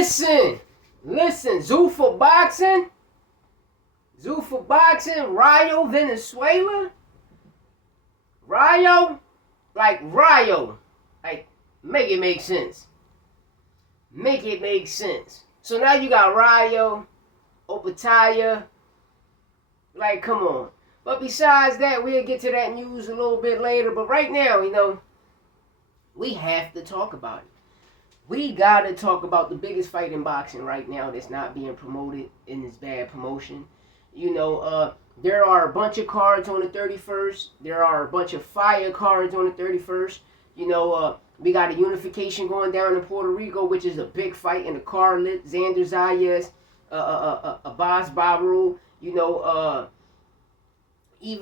Listen, Zuffa boxing, Ryao, Venezuela, Ryao, like, make it make sense. Make it make sense. So now you got Ryao, Opataya, like, come on. But besides that, we'll get to that news a little bit later. But right now, we have to talk about it. We gotta talk about the biggest fight in boxing right now that's not being promoted in this bad promotion. There are a bunch of cards on the 31st. There are a bunch of fire cards on the 31st. We got a unification going down in Puerto Rico, which is a big fight in the card lit. Xander Zayas, Abbas Barru, even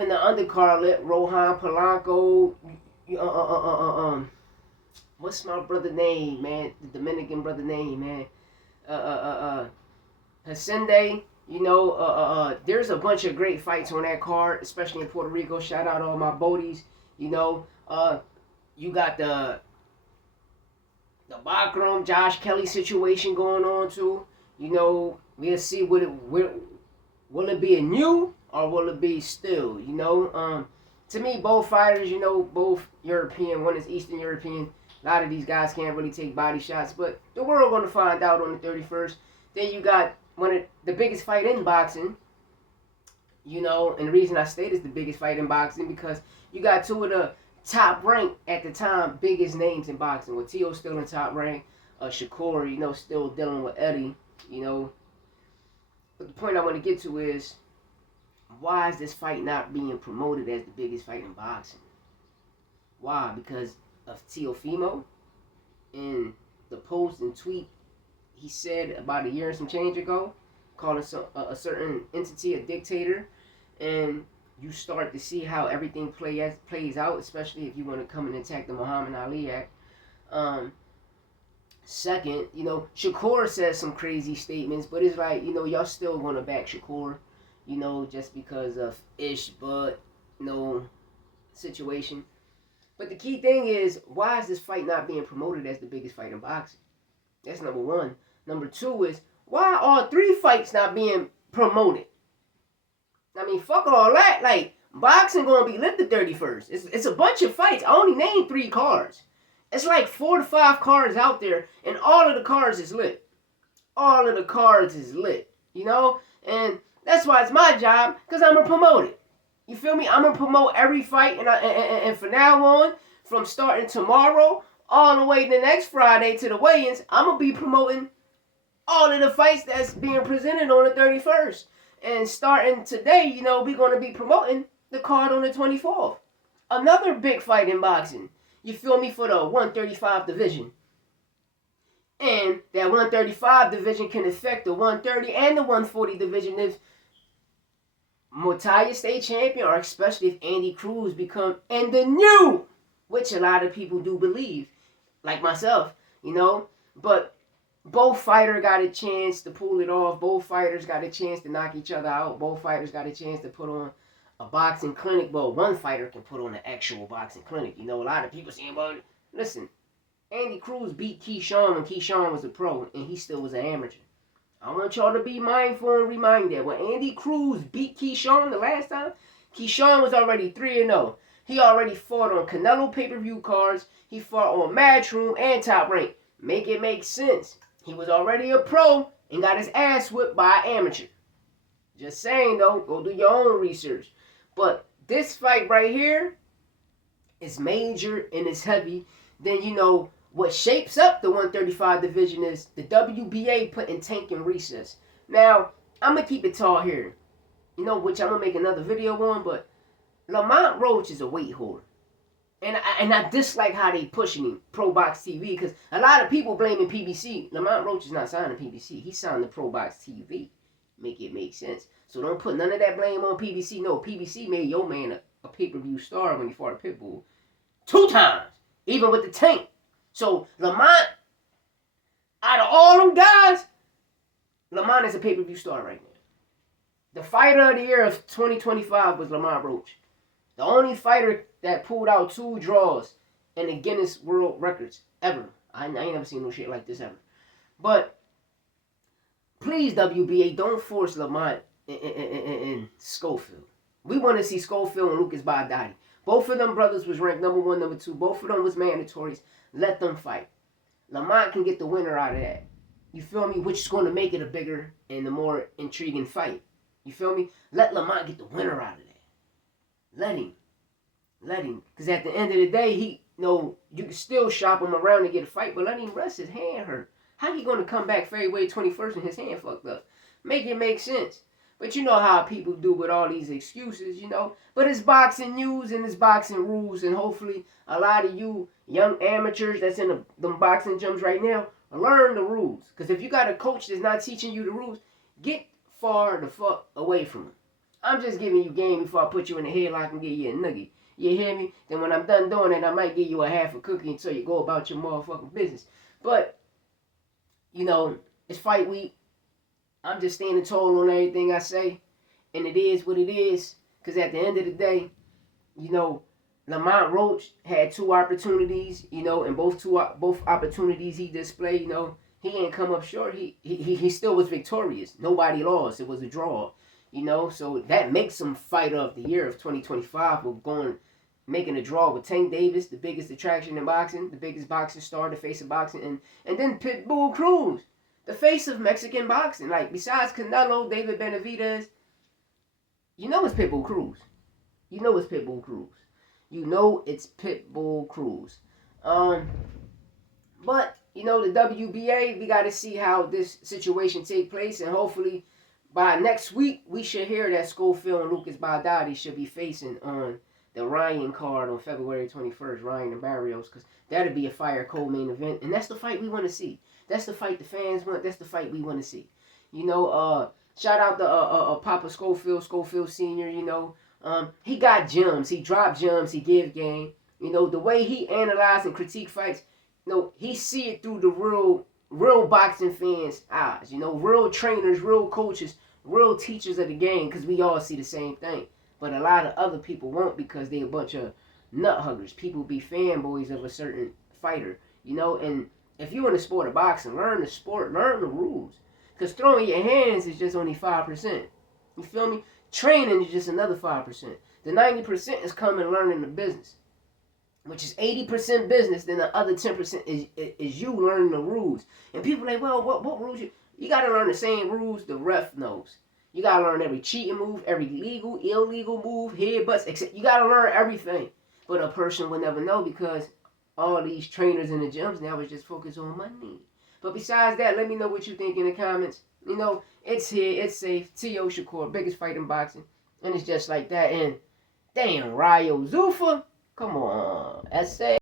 the undercard lit. Rohan Polanco, what's my brother name, man? The Dominican brother name, man. Hasende. There's a bunch of great fights on that card, especially in Puerto Rico. Shout out all my Bodies. You got the Bakram, Josh Kelly situation going on too. We'll see will it be a new or will it be still? To me, both fighters, both European. One is Eastern European. A lot of these guys can't really take body shots, but the world gonna find out on the 31st. Then you got one of the biggest fight in boxing. And the reason I state it's the biggest fight in boxing because you got two of the top rank at the time biggest names in boxing. With Teo still in top rank, Shakur, still dealing with Eddie, But the point I want to get to is, why is this fight not being promoted as the biggest fight in boxing? Why? Because of Teofimo. In the post and tweet he said about a year and some change ago, calling a certain entity a dictator, and you start to see how everything plays out, especially if you want to come and attack the Muhammad Ali Act. Second, Shakur says some crazy statements, but it's like, y'all still want to back Shakur, just because of but situation. But the key thing is, why is this fight not being promoted as the biggest fight in boxing? That's number one. Number two is, why are 3 fights not being promoted? I mean, fuck all that. Like, boxing gonna be lit the 31st. It's a bunch of fights. I only named 3 cards. It's like 4 to 5 cards out there, and all of the cards is lit. All of the cards is lit, And that's why it's my job, because I'm gonna promote it. You feel me? I'm gonna promote every fight, and from now on, from starting tomorrow all the way to next Friday to the weigh-ins, I'm gonna be promoting all of the fights that's being presented on the 31st. And starting today, we're gonna be promoting the card on the 24th. Another big fight in boxing. You feel me? For the 135 division. And that 135 division can affect the 130 and the 140 division if Motaia stay champion, or especially if Andy Cruz become and the new, which a lot of people do believe, like myself, But both fighters got a chance to pull it off. Both fighters got a chance to knock each other out. Both fighters got a chance to put on a boxing clinic. Well, one fighter can put on an actual boxing clinic. A lot of people saying, well, listen, Andy Cruz beat Keyshawn when Keyshawn was a pro, and he still was an amateur. I want y'all to be mindful and remind that when Andy Cruz beat Keyshawn the last time, Keyshawn was already 3-0. He already fought on Canelo pay-per-view cards. He fought on Matchroom and Top Rank. Make it make sense. He was already a pro and got his ass whipped by an amateur. Just saying, though, go do your own research. But this fight right here is major and it's heavy. Then, what shapes up the 135 division is the WBA putting Tank in recess. Now, I'm going to keep it tall here. Which I'm going to make another video on, but Lamont Roach is a weight whore. And I dislike how they pushing him, Pro Box TV, because a lot of people blaming PBC. Lamont Roach is not signing PBC. He signed the Pro Box TV. Make it make sense. So don't put none of that blame on PBC. No, PBC made your man a pay-per-view star when he fought Pitbull 2 times, even with the Tank. So Lamont, out of all them guys, Lamont is a pay-per-view star right now. The fighter of the year of 2025 was Lamont Roach. The only fighter that pulled out 2 draws in the Guinness World Records ever. I ain't never seen no shit like this ever. But please, WBA, don't force Lamont and Schofield. We want to see Schofield and Lucas Baghdadi. Both of them brothers was ranked number 1, number 2. Both of them was mandatories. Let them fight. Lamont can get the winner out of that. You feel me? Which is going to make it a bigger and a more intriguing fight. You feel me? Let Lamont get the winner out of that. Let him. Because at the end of the day, you can still shop him around to get a fight, but let him rest. His hand hurt. How he going to come back February 21st and his hand fucked up? Make it make sense. But you know how people do with all these excuses, But it's boxing news and it's boxing rules, and hopefully a lot of you young amateurs that's in them boxing gyms right now, learn the rules. Because if you got a coach that's not teaching you the rules, get far the fuck away from him. I'm just giving you game before I put you in the headlock and give you a nugget. You hear me? Then when I'm done doing it, I might give you a half a cookie until you go about your motherfucking business. But, it's fight week. I'm just standing tall on everything I say. And it is what it is. Because at the end of the day, Lamont Roach had 2 opportunities, and both opportunities he displayed, he ain't come up short. He still was victorious. Nobody lost. It was a draw, So that makes him fighter of the year of 2025. We're making a draw with Tank Davis, the biggest attraction in boxing, the biggest boxing star, the face of boxing, and then Pitbull Cruz, the face of Mexican boxing. Like, besides Canelo, David Benavidez, it's Pitbull Cruz. It's Pitbull Cruz. It's Pitbull Cruz. But, the WBA, we got to see how this situation take place, and hopefully by next week, we should hear that Schofield and Lucas Baghdadi should be facing on the Ryan card on February 21st, Ryan and Barrios, because that'd be a fire cold main event, and that's the fight we want to see. That's the fight the fans want. That's the fight we want to see. Shout out to Papa Schofield Sr., he got gems. He dropped gems. He give game. The way he analyzed and critique fights, he see it through the real boxing fans' eyes. Real trainers, real coaches, real teachers of the game, because we all see the same thing. But a lot of other people won't, because they a bunch of nut huggers. People be fanboys of a certain fighter, and if you're in the sport of boxing, learn the sport, learn the rules. Because throwing your hands is just only 5%. You feel me? Training is just another 5%. The 90% is coming learning the business, which is 80% business. Then the other 10% is you learning the rules. And people like, well, what rules? You got to learn the same rules the ref knows. You got to learn every cheating move, every legal, illegal move, headbutts, etc. You got to learn everything. But a person will never know, because all these trainers in the gyms now is just focused on money. But besides that, let me know what you think in the comments. It's here, it's safe. Teo Shakur, biggest fight in boxing. And it's just like that. And damn, Ryao, Zuffa, come on. SA.